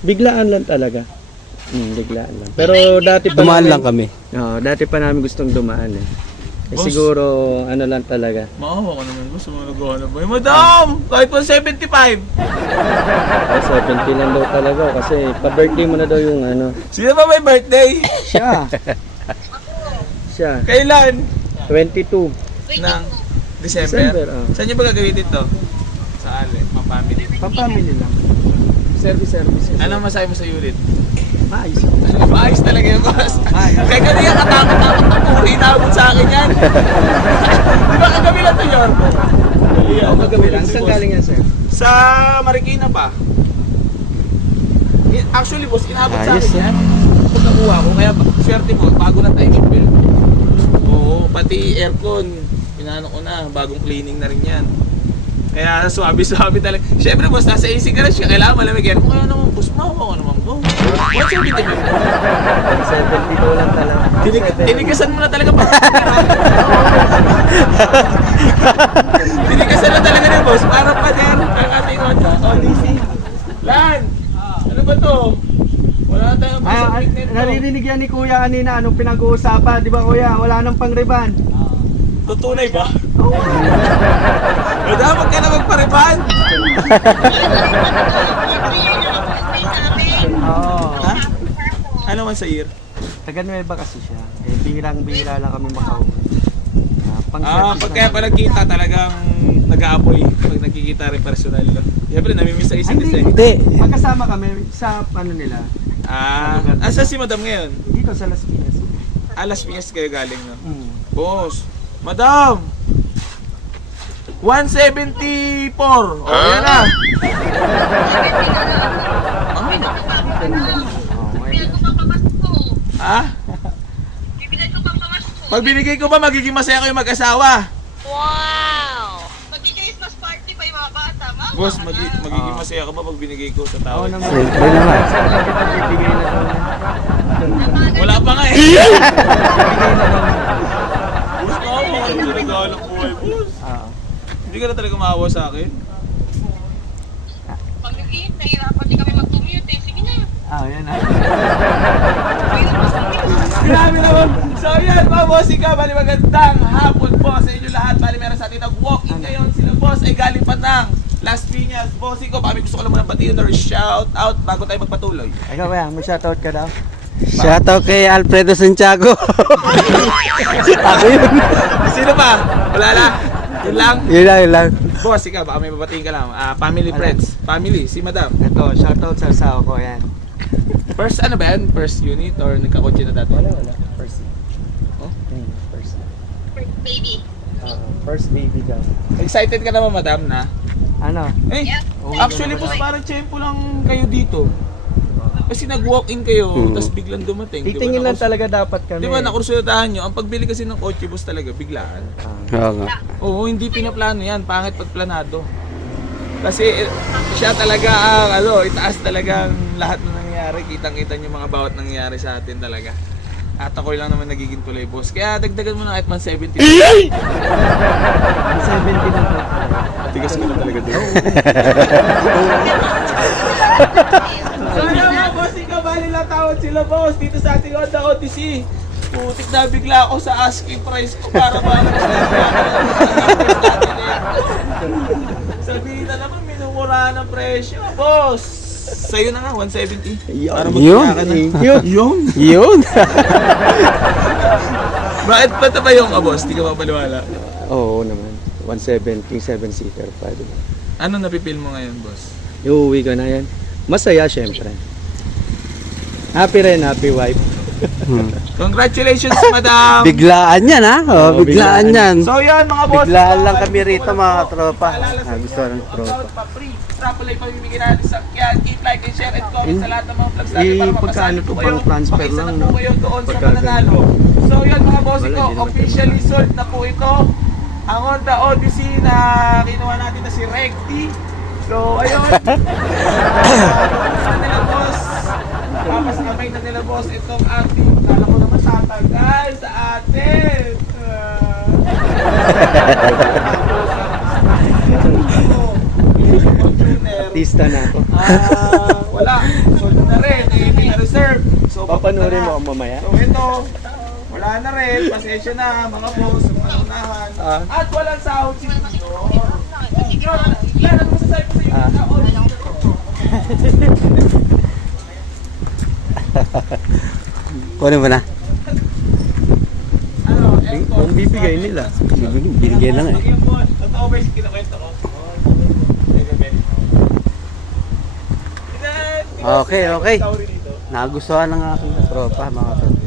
Biglaan lang talaga. Biglaan lang. Pero dati pa Dumaan namin, lang kami. dati pa namin gustong dumaan eh. Boss. Siguro ano lang talaga. Maawa ka naman boss, sumunagawa na ba? Madam! Kahit 175! 70 lang daw talaga kasi pa-birthday mo na daw yung ano. Sino ba may birthday? Siya. Siya. Kailan? 22. Ng December? December, oh. Saan nyo ba gagawin ito? Sa Ale, pang-family. Pa-family lang. Service. Ano masahe mo sa unit? Maayos. Maayos talaga yung boss. Maayos. Kaya kanina katakot-takot na po. Inabot sa akin yan. Di ba kagabi lang to yun? Oo, magabi lang. Saan galing yan, sir? Sa Marikina pa. Actually boss, inabot sa Ayos, akin yan. Kung nakuha ko, kaya swerte mo, bago na timing belt. Oo, pati aircon, pinano ko na, bagong cleaning na rin yan. Kaya swabe-swabe talaga. Siyempre boss, nasa AC garage ka, kailangan malamig aircon. Kaya naman boss, mahawa ka naman bro. What's your bitin? 72 lang talaga. Tinigasan mo na talaga pa. Tinigasan na talaga na boss, para pa din ang ating Honda Odyssey. Lan! Ano ba to? Wala na tayong pasapit nito. Naririnig yan ni Kuya kanina, anong pinag-uusapan? Di ba Kuya, wala nang pang-reban. Tutunay ba? Wala, wag ka na magpariban. Oo. Ha? Ano man sa year? Taga-Nueva kasi siya. Eh, bihirang-bihira lang kami makauwi. Pag kaya pa nagkita talagang nag-aapoy pag nagkikita rin personal. Siyempre, namimiss sa isip kasi. Hindi. Magkasama kami sa ano nila. Asa si madam ngayon? Dito sa Las Piñas. Las Piñas kayo galing, no? Hmm. Boss, madam! 174! O, yan na! Ha? Pag binigay ko ba, magiging masaya kayo mag-asawa? Mag-Christmas party pa yung mga bata, mama. Boss, magiging masaya ka ba pag binigay ko sa tao? Oo naman. Siyempre naman. Bibigay na daw niya. Wala pa nga eh! Bibigay na daw niya. Boss, maawa ka naman sa regalo ko eh, boss. Hindi ka na talaga maawa sa akin. Pag nag-iit, nahihirapan din kami mag-commute eh. Sige na. Yan na. Grabe naman! So yan mga bossing ka, bali magandang hapon po sa inyo lahat. Bali meron sa atin nag-walk-in ngayon. Sila boss ay galing pa ng Las Piñas. Bossing ko, gusto ko lang muna pati or shout out bago tayo magpatuloy. Ikaw ba, mag-shoutout ka daw? Shoutout kay Alfredo Santiago. Ako yun. Sino pa? Wala na? Yun lang? Yun lang. Boss, ikaw, baka may babatiin ka lang. Family, friends. Family, si madam. Ito, shoutout sa asawa ko, yan. First ano ba yan? First unit or nagkakotse na dati? Wala. First. Oh? First. Baby. First baby ka. Excited ka naman madam na? Ano? Eh, actually boss, parang tiyempo lang kayo dito. Kasi nag-walk-in kayo, tapos biglang dumating. Titingin lang talaga dapat kami. Di ba, nakursultahan nyo, ang pagbili kasi ng kotse boss talaga, biglaan. Oo nga. Oo, hindi pinaplano yan, pangit pag planado. Kasi siya talaga ang, itaas talagang lahat na nangyari, kitang-kita nyo mga bawat nangyari sa atin talaga. At ako lang naman nagiging tulay boss. Kaya dagdagan mo na kahit man 70. 70 lang po. Tigas ko na talaga doon. So yun mga boss, ikaw bali lang tawad sila boss dito sa ating Honda Odyssey. Putik na bigla ako sa asking price ko para ba sabihin na naman minumura ng presyo. Boss, sa'yo na nga 170. Para Yun. ka na. Yun. Yun. Bakit pa ito ba yung boss? Di ka mapaliwala. Oo naman. 170, 7-seater pa. Diba? Ano napipil mo ngayon boss? Iuwi ko na yan. Masaya syempre. Happy rin, happy wife. Congratulations madam! Biglaan yan ha. Oo, Biglaan yan. So yan mga boss. Biglaan lang kami rito mga tropa. Gusto ng tropa. Free raffle ay pamimigay natin sa kaya i-like and share and comment sa lahat ng mga vlogs natin para pagkaano to, po pang transfer Pakisa lang, na po no? kayo doon sa Pagka mananalo. So yan mga bossing Wala, ko, di naman officially sold na po ito. Ang Honda Odyssey na kinuha natin na si Recti. So ayun. Na nila boss. Tapos kamay na nila boss itong ating kala ko naman tatagal sa atin. Artista na ako. Wala. panurin mo mamaya. So ito, wala na rin. Pasensya na mga boss, mga unahan. Ah. At walang sahod si Junior. Junior, ano masasabi ko sa iyo? Ah. Kunin mo na. Ano, aircon. Kung bibigay nila. Binigyan lang eh. Sige po, totoo ba yung kinakwento ko? Okay, okay. Nagustuhan ng aking tropa, mga tropa.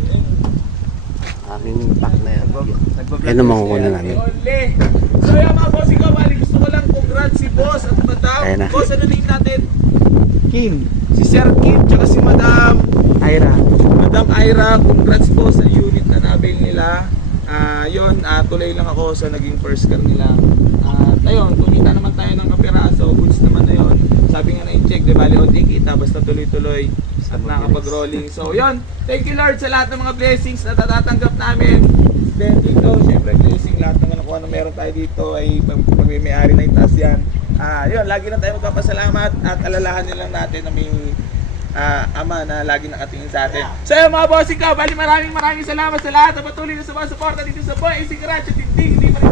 Aking partner. Yan ang makukunin namin. So yung mga boss, ikaw bali, gusto ko lang congrats si boss at madam. Ayan na. Boss, ano name natin? Kim, Si Sir Kim, tsaka si Madam Ira. Madam Ira, congrats po sa unit na nabil nila. Tuloy lang ako sa naging first car nila. Ayun, kumita naman tayo ng kapiraso, goods naman na yun. Sabi nga na in-check, di bali on kita, basta tuloy-tuloy at nakapag-rolling. So yun, thank you Lord sa lahat ng mga blessings na natatanggap namin. Then dito, syempre blessing, lahat naman kung ano meron tayo dito ay pag-may-ari na itaas yan. Yun, lagi lang tayo magpapasalamat at alalahanin lang natin na may Ama na lagi nakatingin sa atin. So yun mga boss, ikaw, bali maraming salamat sa lahat na patuloy na sumasuporta dito sa Boy AC Garage at hindi pa rin